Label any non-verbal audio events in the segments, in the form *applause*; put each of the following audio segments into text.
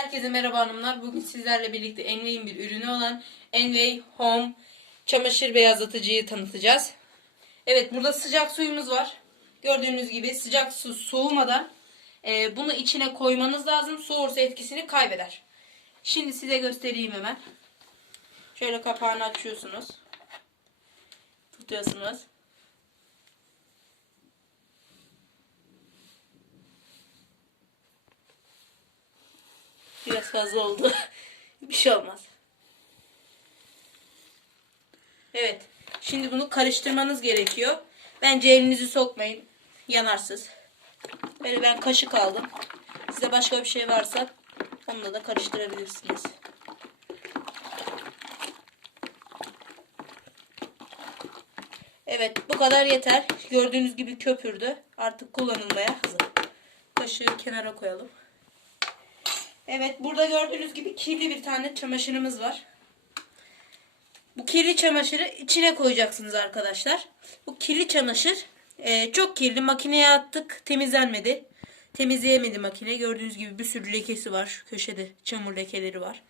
Herkese merhaba hanımlar. Bugün sizlerle birlikte Enley'in bir ürünü olan Enley Home çamaşır beyazlatıcıyı tanıtacağız. Evet burada sıcak suyumuz var. Gördüğünüz gibi sıcak su soğumadan e, bunu içine koymanız lazım. Soğursa etkisini kaybeder. Şimdi size göstereyim hemen. Şöyle kapağını açıyorsunuz. Tutuyorsunuz. Biraz fazla oldu. *laughs* bir şey olmaz. Evet. Şimdi bunu karıştırmanız gerekiyor. Bence elinizi sokmayın. Yanarsız. Böyle ben kaşık aldım. Size başka bir şey varsa onunla da karıştırabilirsiniz. Evet bu kadar yeter. Gördüğünüz gibi köpürdü. Artık kullanılmaya hazır. Kaşığı kenara koyalım. Evet burada gördüğünüz gibi kirli bir tane çamaşırımız var. Bu kirli çamaşırı içine koyacaksınız arkadaşlar. Bu kirli çamaşır e, çok kirli. Makineye attık temizlenmedi. Temizleyemedi makine. Gördüğünüz gibi bir sürü lekesi var. Şu köşede çamur lekeleri var.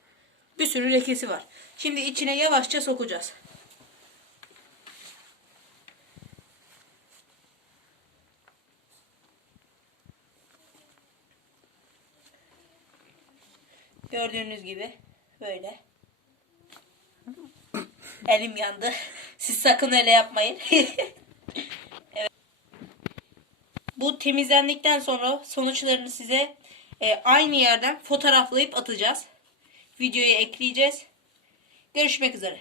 Bir sürü lekesi var. Şimdi içine yavaşça sokacağız. Gördüğünüz gibi böyle. *coughs* Elim yandı. Siz sakın öyle yapmayın. *laughs* evet. Bu temizlendikten sonra sonuçlarını size e, aynı yerden fotoğraflayıp atacağız. Videoya ekleyeceğiz. Görüşmek üzere.